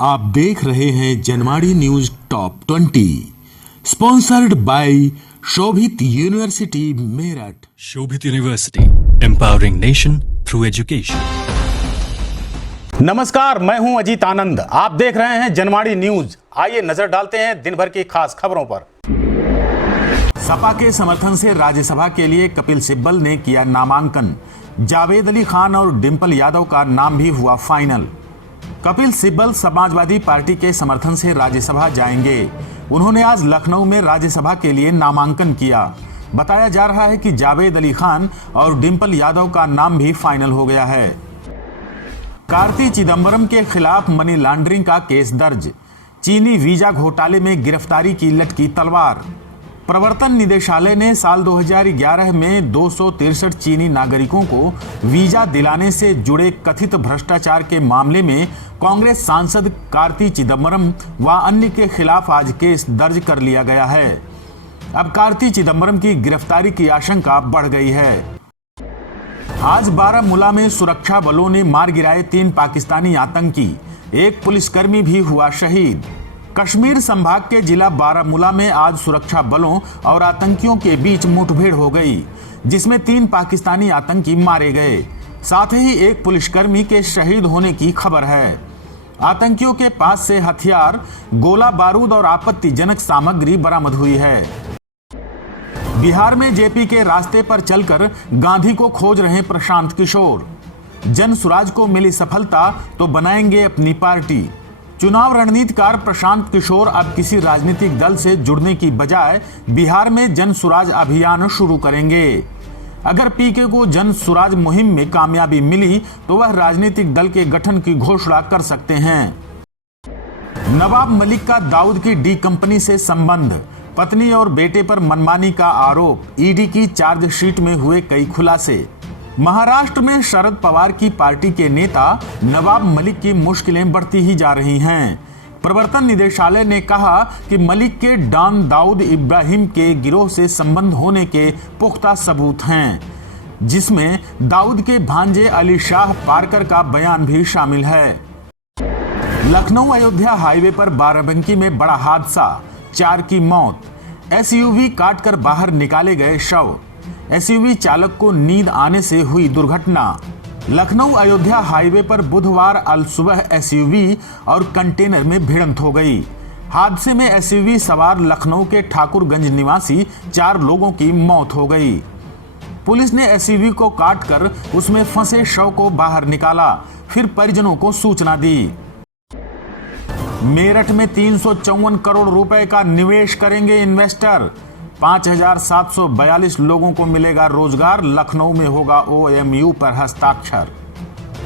आप देख रहे हैं Janwadi news top 20 sponsored by Shobhit university Meerut. Shobhit university, empowering nation through education. नमस्कार, मैं हूं अजीत आनंद। आप देख रहे हैं जनवाड़ी न्यूज। आइए नजर डालते हैं दिन भर की खास खबरों पर। सपा के समर्थन से राज्यसभा के लिए कपिल सिब्बल ने किया नामांकन। जावेद अली खान और डिंपल यादव का नाम भी हुआ फाइनल। कपिल सिब्बल समाजवादी पार्टी के समर्थन से राज्यसभा जाएंगे। उन्होंने आज लखनऊ में राज्यसभा के लिए नामांकन किया। बताया जा रहा है कि जावेद अली खान और डिंपल यादव का नाम भी फाइनल हो गया है। कार्ति चिदंबरम के खिलाफ मनी लॉन्ड्रिंग का केस दर्ज। चीनी वीजा घोटाले में गिरफ्तारी की लटकी तलवार। प्रवर्तन निदेशालय ने साल 2011 में 263 चीनी नागरिकों को वीजा दिलाने से जुड़े कथित भ्रष्टाचार के मामले में कांग्रेस सांसद कार्ति चिदंबरम व अन्य के खिलाफ आज केस दर्ज कर लिया गया है। अब कार्ति चिदंबरम की गिरफ्तारी की आशंका बढ़ गई है। आज बारामूला में सुरक्षा बलों ने मार गिराए 3 पाकिस्तानी आतंकी। एक पुलिसकर्मी भी हुआ शहीद। कश्मीर संभाग के जिला बारामूला में आज सुरक्षा बलों और आतंकियों के बीच मुठभेड़ हो गई, जिसमें 3 पाकिस्तानी आतंकी मारे गए। साथ ही एक पुलिसकर्मी के शहीद होने की खबर है। आतंकियों के पास से हथियार, गोला बारूद और आपत्तिजनक सामग्री बरामद हुई है। बिहार में जेपी के रास्ते पर चलकर गांधी को खोज रहे प्रशांत किशोर। जन सुराज को मिली सफलता तो बनाएंगे अपनी पार्टी। चुनाव रणनीतिकार प्रशांत किशोर अब किसी राजनीतिक दल से जुड़ने की बजाय बिहार में जन सुराज अभियान शुरू करेंगे। अगर पीके को जन सुराज मुहिम में कामयाबी मिली तो वह राजनीतिक दल के गठन की घोषणा कर सकते हैं। नवाब मलिक का दाऊद की डी कंपनी से संबंध। पत्नी और बेटे पर मनमानी का आरोप। ईडी की चार्जशीट में हुए कई खुलासे। महाराष्ट्र में शरद पवार की पार्टी के नेता नवाब मलिक की मुश्किलें बढ़ती ही जा रही हैं। प्रवर्तन निदेशालय ने कहा कि मलिक के डॉन दाऊद इब्राहिम के गिरोह से संबंध होने के पुख्ता सबूत हैं, जिसमें दाऊद के भांजे अली शाह पारकर का बयान भी शामिल है। लखनऊ अयोध्या हाईवे पर बाराबंकी में बड़ा हादसा, 4 की मौत। एसयूवी काटकर बाहर निकाले गए शव। एसयूवी चालक को नींद आने से हुई दुर्घटना। लखनऊ अयोध्या हाईवे पर बुधवार अल सुबह एसयूवी और कंटेनर में भिड़ंत हो गई। हादसे में एसयूवी सवार लखनऊ के ठाकुरगंज निवासी 4 लोगों की मौत हो गई। पुलिस ने एसयूवी को काटकर उसमें फंसे शव को बाहर निकाला, फिर परिजनों को सूचना दी। मेरठ में 354 करोड़ रुपए का निवेश करेंगे इन्वेस्टर। 5742 लोगों को मिलेगा रोजगार। लखनऊ में होगा ओएमयू पर हस्ताक्षर।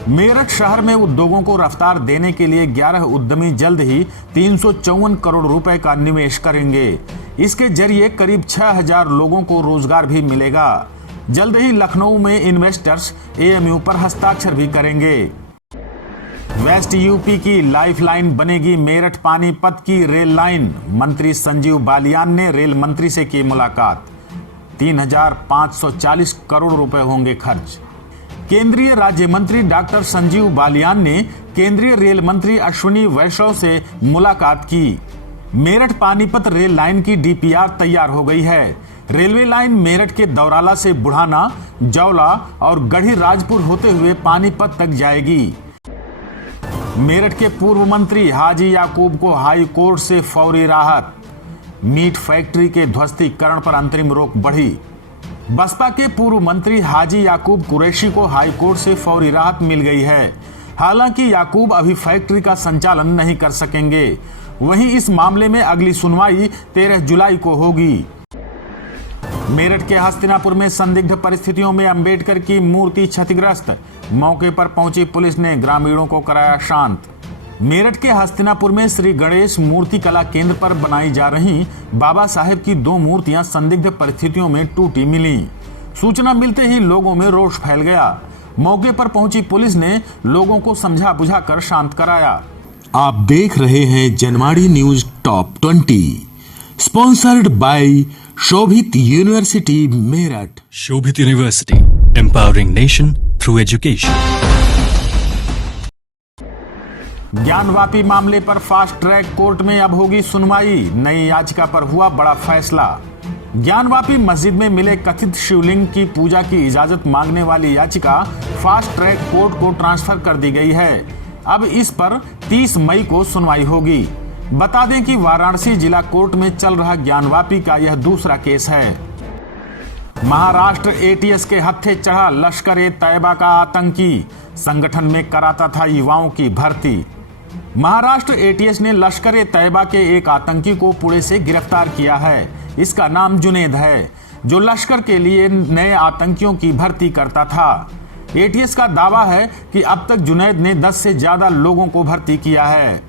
मेरठ शहर में उद्योगों को रफ्तार देने के लिए 11 उद्यमी जल्द ही 354 करोड़ रुपए का निवेश करेंगे। इसके जरिए करीब 6000 लोगों को रोजगार भी मिलेगा। जल्द ही लखनऊ में इन्वेस्टर्स एएमयू पर हस्ताक्षर भी करेंगे। वेस्ट यूपी की लाइफलाइन बनेगी मेरठ पानीपत की रेल लाइन। मंत्री संजीव बालियान ने रेल मंत्री से की मुलाकात। 3540 करोड़ रुपए होंगे खर्च। केंद्रीय राज्य मंत्री डॉक्टर संजीव बालियान ने केंद्रीय रेल मंत्री अश्विनी वैष्णव से मुलाकात की। मेरठ पानीपत रेल लाइन की डीपीआर तैयार हो गई है। रेलवे लाइन मेरठ के दौराला से बुढ़ाना, जौला और गढ़ी राजपुर होते हुए पानीपत तक जाएगी। मेरठ के पूर्व मंत्री हाजी याकूब को हाई कोर्ट से फौरी राहत। मीट फैक्ट्री के ध्वस्तीकरण पर अंतरिम रोक बढ़ी। बसपा के पूर्व मंत्री हाजी याकूब कुरैशी को हाई कोर्ट से फौरी राहत मिल गई है। हालांकि याकूब अभी फैक्ट्री का संचालन नहीं कर सकेंगे। वहीं इस मामले में अगली सुनवाई 13 जुलाई को होगी। मेरठ के हस्तिनापुर में संदिग्ध परिस्थितियों में अंबेडकर की मूर्ति क्षतिग्रस्त। मौके पर पहुंची पुलिस ने ग्रामीणों को कराया शांत। मेरठ के हस्तिनापुर में श्री गणेश मूर्ति कला केंद्र पर बनाई जा रही बाबा साहेब की 2 मूर्तियां संदिग्ध परिस्थितियों में टूटी मिली। सूचना मिलते ही लोगों में रोष फैल गया। मौके पर पहुंची पुलिस ने लोगों को समझा बुझाकर शांत कराया। आप देख रहे हैं Janwadi news top 20 sponsored by Shobhit university Meerut. Shobhit university, empowering nation through education. Gyanvapi मामले पर फास्ट ट्रैक कोर्ट में अब होगी सुनवाई। नई याचिका पर हुआ बड़ा फैसला। ज्ञानवापी मस्जिद में मिले कथित शिवलिंग की पूजा की इजाजत मांगने वाली याचिका फास्ट ट्रैक कोर्ट को ट्रांसफर कर दी गई है। अब इस पर 30 मई को सुनवाई होगी। बता दें कि वाराणसी जिला कोर्ट में चल रहा ज्ञानवापी का यह दूसरा केस है। महाराष्ट्र एटीएस के हत्थे चढ़ा लश्कर-ए-तैयबा का आतंकी, संगठन में कराता था युवाओं की भर्ती। महाराष्ट्र एटीएस ने लश्कर-ए-तैयबा के एक आतंकी को पुणे से गिरफ्तार किया है। इसका नाम जुनैद है, जो लश्कर के लिए नए आतंकियों की भर्ती करता था। एटीएस का दावा है कि अब तक जुनैद ने 10 से ज्यादा लोगों को भर्ती किया है।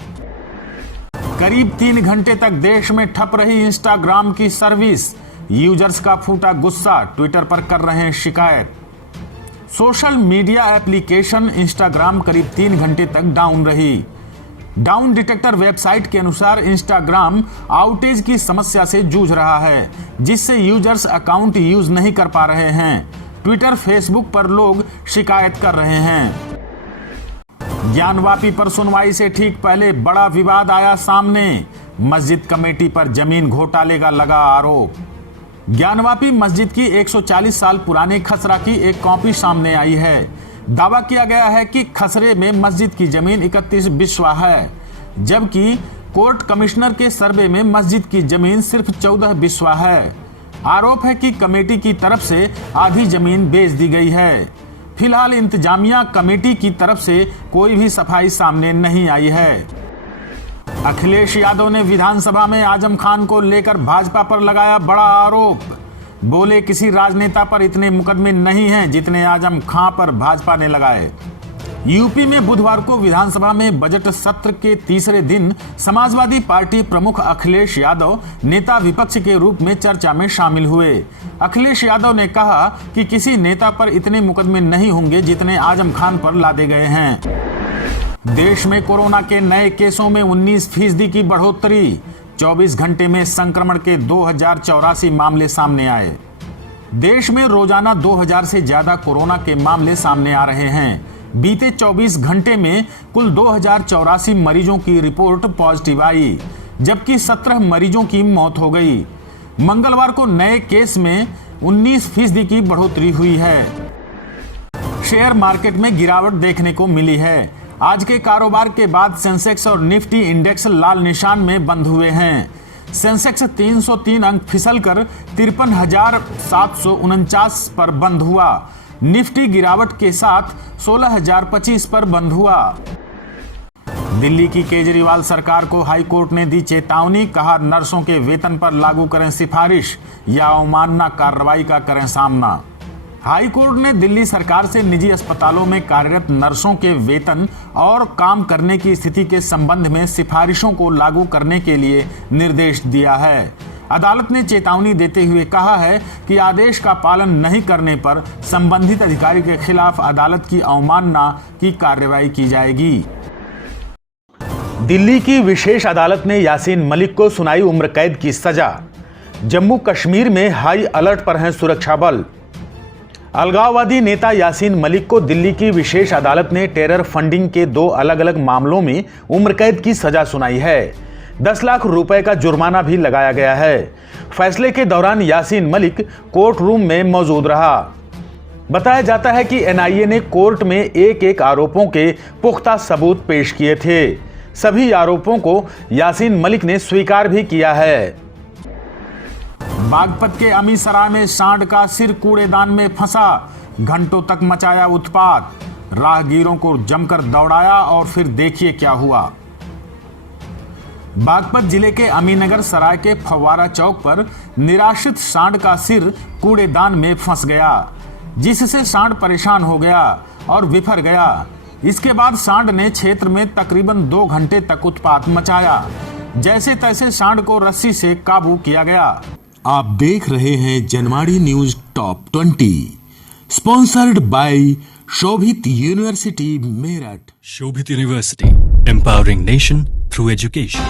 करीब 3 घंटे तक देश में ठप रही इंस्टाग्राम की सर्विस, यूजर्स का फूटा गुस्सा, ट्विटर पर कर रहे हैं शिकायत। सोशल मीडिया एप्लीकेशन इंस्टाग्राम करीब 3 घंटे तक डाउन रही। डाउन डिटेक्टर वेबसाइट के अनुसार इंस्टाग्राम आउटेज की समस्या से जूझ रहा है, जिससे यूजर्स अकाउंट यूज नहीं कर पा रहे हैं। ट्विटर, फेसबुक पर लोग शिकायत कर रहे हैं। ज्ञानवापी पर सुनवाई से ठीक पहले बड़ा विवाद आया सामने। मस्जिद कमेटी पर जमीन घोटाले का लगा आरोप। ज्ञानवापी मस्जिद की 140 साल पुराने खसरा की एक कॉपी सामने आई है। दावा किया गया है कि खसरे में मस्जिद की जमीन 31 बिस्वा है, जबकि कोर्ट कमिश्नर के सर्वे में मस्जिद की जमीन सिर्फ 14 बिस्वा है। आरोप है कि कमेटी की तरफ से आधी जमीन बेच दी गई है। फिलहाल इंतजामिया कमेटी की तरफ से कोई भी सफाई सामने नहीं आई है। अखिलेश यादव ने विधानसभा में आजम खान को लेकर भाजपा पर लगाया बड़ा आरोप। बोले, किसी राजनेता पर इतने मुकदमे नहीं हैं जितने आजम खान पर भाजपा ने लगाए। यूपी में बुधवार को विधानसभा में बजट सत्र के तीसरे दिन समाजवादी पार्टी प्रमुख अखिलेश यादव नेता विपक्ष के रूप में चर्चा में शामिल हुए। अखिलेश यादव ने कहा कि किसी नेता पर इतने मुकदमे नहीं होंगे जितने आजम खान पर लादे गए हैं। देश में कोरोना के नए केसों में 19% की बढ़ोतरी। 24 घंटे में संक्रमण के 2084 मामले सामने आए। देश में रोजाना 2000 से ज्यादा कोरोना के मामले सामने आ रहे हैं। बीते 24 घंटे में कुल 2084 मरीजों की रिपोर्ट पॉजिटिव आई, जबकि 17 मरीजों की मौत हो गई। मंगलवार को नए केस में 19% की बढ़ोतरी हुई है। शेयर मार्केट में गिरावट देखने को मिली है। आज के कारोबार के बाद सेंसेक्स और निफ्टी इंडेक्स लाल निशान में बंद हुए हैं। सेंसेक्स 303 अंक फिसलकर 53,749 पर बंद हुआ। निफ्टी गिरावट के साथ 16,025 पर बंद हुआ। दिल्ली की केजरीवाल सरकार को हाई कोर्ट ने दी चेतावनी। कहा, नर्सों के वेतन पर लागू करें सिफारिश या अवमानना कार्रवाई का करें सामना। हाई कोर्ट ने दिल्ली सरकार से निजी अस्पतालों में कार्यरत नर्सों के वेतन और काम करने की स्थिति के संबंध में सिफारिशों को लागू करने के लिए निर्देश दिया है। अदालत ने चेतावनी देते हुए कहा है कि आदेश का पालन नहीं करने पर संबंधित अधिकारी के खिलाफ अदालत की अवमानना की कार्रवाई की जाएगी। दिल्ली की विशेष अदालत ने यासीन मलिक को सुनाई उम्र कैद की सजा। जम्मू कश्मीर में हाई अलर्ट पर हैं सुरक्षा बल। अलगाववादी नेता यासीन मलिक को दिल्ली की विशेष अदालत ने टेरर फंडिंग के 2 अलग अलग मामलों में उम्र कैद की सजा सुनाई है। 10 लाख रुपए का जुर्माना भी लगाया गया है। फैसले के दौरान यासीन मलिक कोर्ट रूम में मौजूद रहा। बताया जाता है कि एनआईए ने कोर्ट में एक आरोपों के पुख्ता सबूत पेश किए थे। सभी आरोपों को यासीन मलिक ने स्वीकार भी किया है। बागपत के अमीसराय में सांड का सिर कूड़ेदान में फंसा, घंटों तक मचाया उत्पात। राहगीरों को जमकर दौड़ाया और फिर देखिए क्या हुआ। बागपत जिले के अमीनगर सराय के फव्वारा चौक पर निराश्रित सांड का सिर कूड़ेदान में फंस गया, जिससे सांड परेशान हो गया और बिफर गया। इसके बाद सांड ने क्षेत्र में तकरीबन 2 घंटे तक उत्पात मचाया। जैसे तैसे सांड को रस्सी से काबू किया गया। आप देख रहे हैं Janwadi news top 20, sponsored by Shobhit university Meerut. Shobhit University, empowering nation through education.